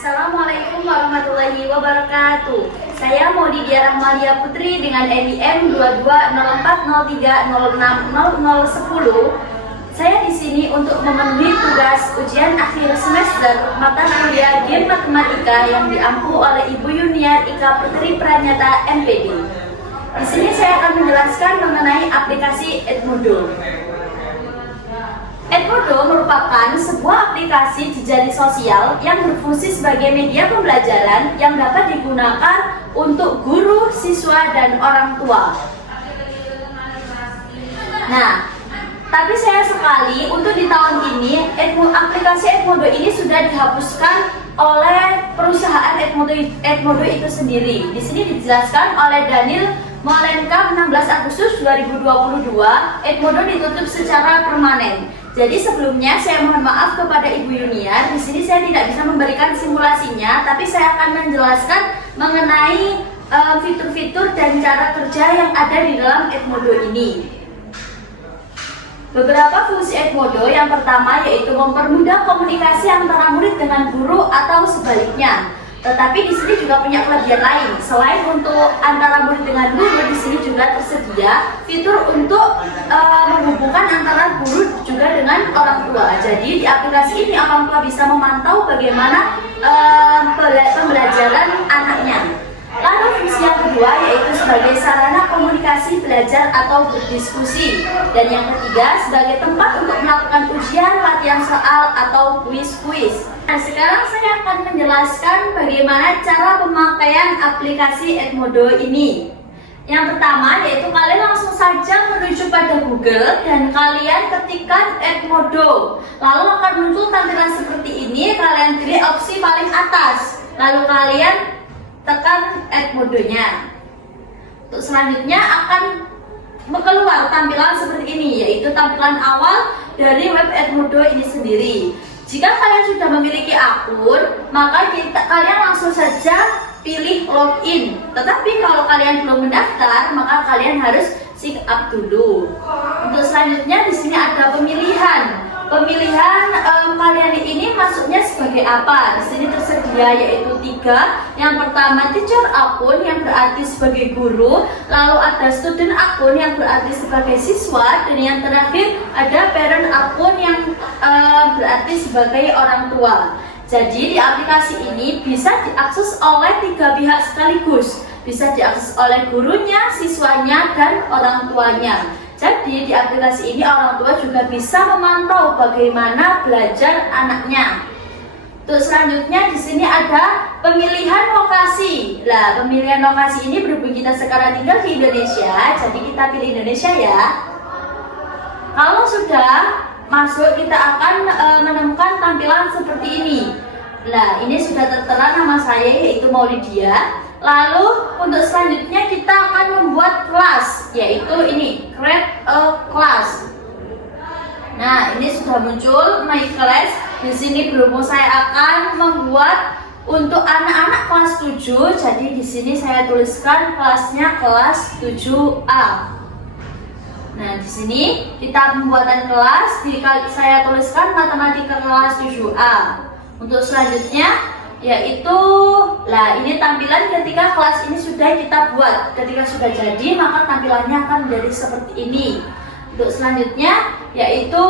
Assalamualaikum warahmatullahi wabarakatuh. Saya Maudidia Rahmalia Putri dengan NIM 220403060010. Saya di sini untuk memenuhi tugas ujian akhir semester mata kuliah Game Matematika yang diampu oleh Ibu Yuniar Ika Putri Pranyata MPD. Di sini saya akan menjelaskan mengenai aplikasi Edmodo. Edmodo merupakan sebuah aplikasi jejaring sosial yang berfungsi sebagai media pembelajaran yang dapat digunakan untuk guru, siswa, dan orang tua. Nah, tapi sayang sekali untuk di tahun ini aplikasi Edmodo ini sudah dihapuskan oleh perusahaan Edmodo itu sendiri. Di sini dijelaskan oleh Daniel Molenka 16 Agustus 2022, Edmodo ditutup secara permanen. Jadi sebelumnya saya mohon maaf kepada Ibu Yuniar. Di sini saya tidak bisa memberikan simulasinya, tapi saya akan menjelaskan mengenai fitur-fitur dan cara kerja yang ada di dalam Edmodo ini. Beberapa fungsi Edmodo, yang pertama yaitu mempermudah komunikasi antara murid dengan guru atau sebaliknya. Tetapi di sini juga punya kelebihan lain. Selain untuk antara murid dengan guru, di sini juga tersedia fitur untuk menghubungkan antara guru juga dengan orang tua. Jadi di aplikasi ini orang tua bisa memantau bagaimana pembelajaran anaknya. Lalu fungsi yang kedua yaitu sebagai sarana komunikasi belajar atau berdiskusi. Dan yang ketiga sebagai tempat untuk melakukan ujian, latihan soal, atau kuis-kuis. Nah, sekarang saya akan menjelaskan bagaimana cara pemakaian aplikasi Edmodo ini. Yang pertama yaitu kalian langsung saja menuju pada Google dan kalian ketikkan Edmodo. Lalu akan muncul tampilan seperti ini, kalian pilih opsi paling atas. Lalu kalian tekan Edmodo-nya. Untuk selanjutnya akan keluar tampilan seperti ini, yaitu tampilan awal dari web Edmodo ini sendiri. Jika kalian sudah memiliki akun, maka kalian langsung saja pilih login. Tetapi kalau kalian belum mendaftar, maka kalian harus sign up dulu. Untuk selanjutnya di sini ada pemilihan. Pemilihan kalian ini masuknya sebagai apa? Di sini tersedia yaitu 3. Yang pertama teacher akun yang berarti sebagai guru, lalu ada student akun yang berarti sebagai siswa, dan yang terakhir ada parent akun yang berarti sebagai orang tua. Jadi di aplikasi ini bisa diakses oleh 3 pihak sekaligus. Bisa diakses oleh gurunya, siswanya, dan orang tuanya. Jadi di aplikasi ini orang tua juga bisa memantau bagaimana belajar anaknya. Untuk selanjutnya di sini ada pemilihan lokasi. Nah, pemilihan lokasi ini berhubung kita sekarang tinggal di Indonesia, jadi kita pilih Indonesia ya. Kalau sudah masuk, kita akan menemukan tampilan seperti ini. Nah, ini sudah tertera nama saya yaitu Maudidia. Lalu untuk selanjutnya kita akan membuat kelas, yaitu ini create a class. Nah, ini sudah muncul my class. Di sini berhubung saya akan membuat untuk anak-anak kelas 7, jadi di sini saya tuliskan kelasnya kelas 7A. Nah, di sini kita pembuatan kelas, saya tuliskan matematika kelas 7A. Untuk selanjutnya yaitu, ini tampilan ketika kelas ini sudah kita buat. Ketika sudah jadi, maka tampilannya akan menjadi seperti ini. Untuk selanjutnya yaitu,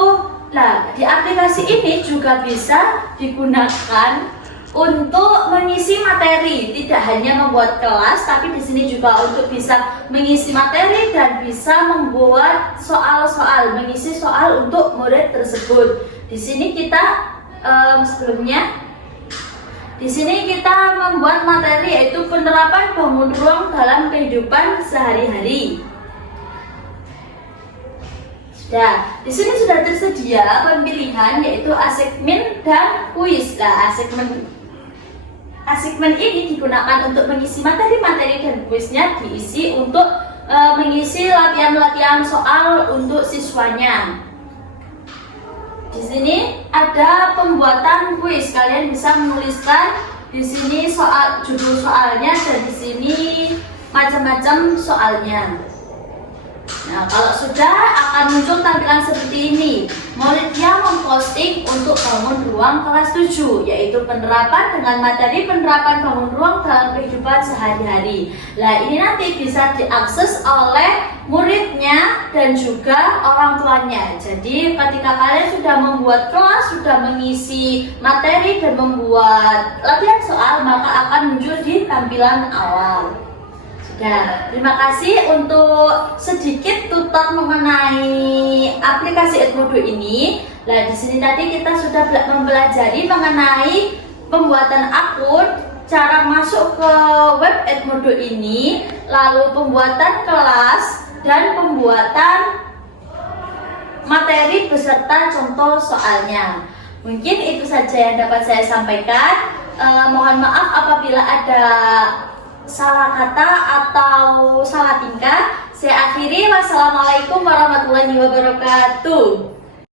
di aplikasi ini juga bisa digunakan untuk mengisi materi. Tidak hanya membuat kelas, tapi di sini juga untuk bisa mengisi materi dan bisa membuat soal-soal, mengisi soal untuk murid tersebut. Di sini kita di sini kita membuat materi yaitu penerapan bangun ruang dalam kehidupan sehari-hari. Di sini sudah tersedia pemilihan yaitu assignment dan kuis. Assignment ini digunakan untuk mengisi materi-materi dan kuisnya diisi untuk mengisi latihan-latihan soal untuk siswanya. Di sini ada pembuatan kuis. Kalian bisa menuliskan di sini judul soalnya, dan di sini macam-macam soalnya. Nah, kalau sudah akan muncul tampilan seperti ini. Muridnya memposting untuk bangun ruang kelas 7, yaitu penerapan dengan materi penerapan bangun ruang dalam kehidupan sehari-hari. Nah, ini nanti bisa diakses oleh muridnya dan juga orang tuanya. Jadi, ketika kalian sudah membuat kelas, sudah mengisi materi dan membuat latihan soal, maka akan muncul di tampilan awal. Nah, terima kasih untuk sedikit tutor mengenai aplikasi Edmodo ini. Nah, di sini tadi kita sudah mempelajari mengenai pembuatan akun, cara masuk ke web Edmodo ini, lalu pembuatan kelas dan pembuatan materi beserta contoh soalnya. Mungkin itu saja yang dapat saya sampaikan. Mohon maaf apabila ada salah kata atau salah tingkah. Saya akhiri. Wassalamualaikum warahmatullahi wabarakatuh.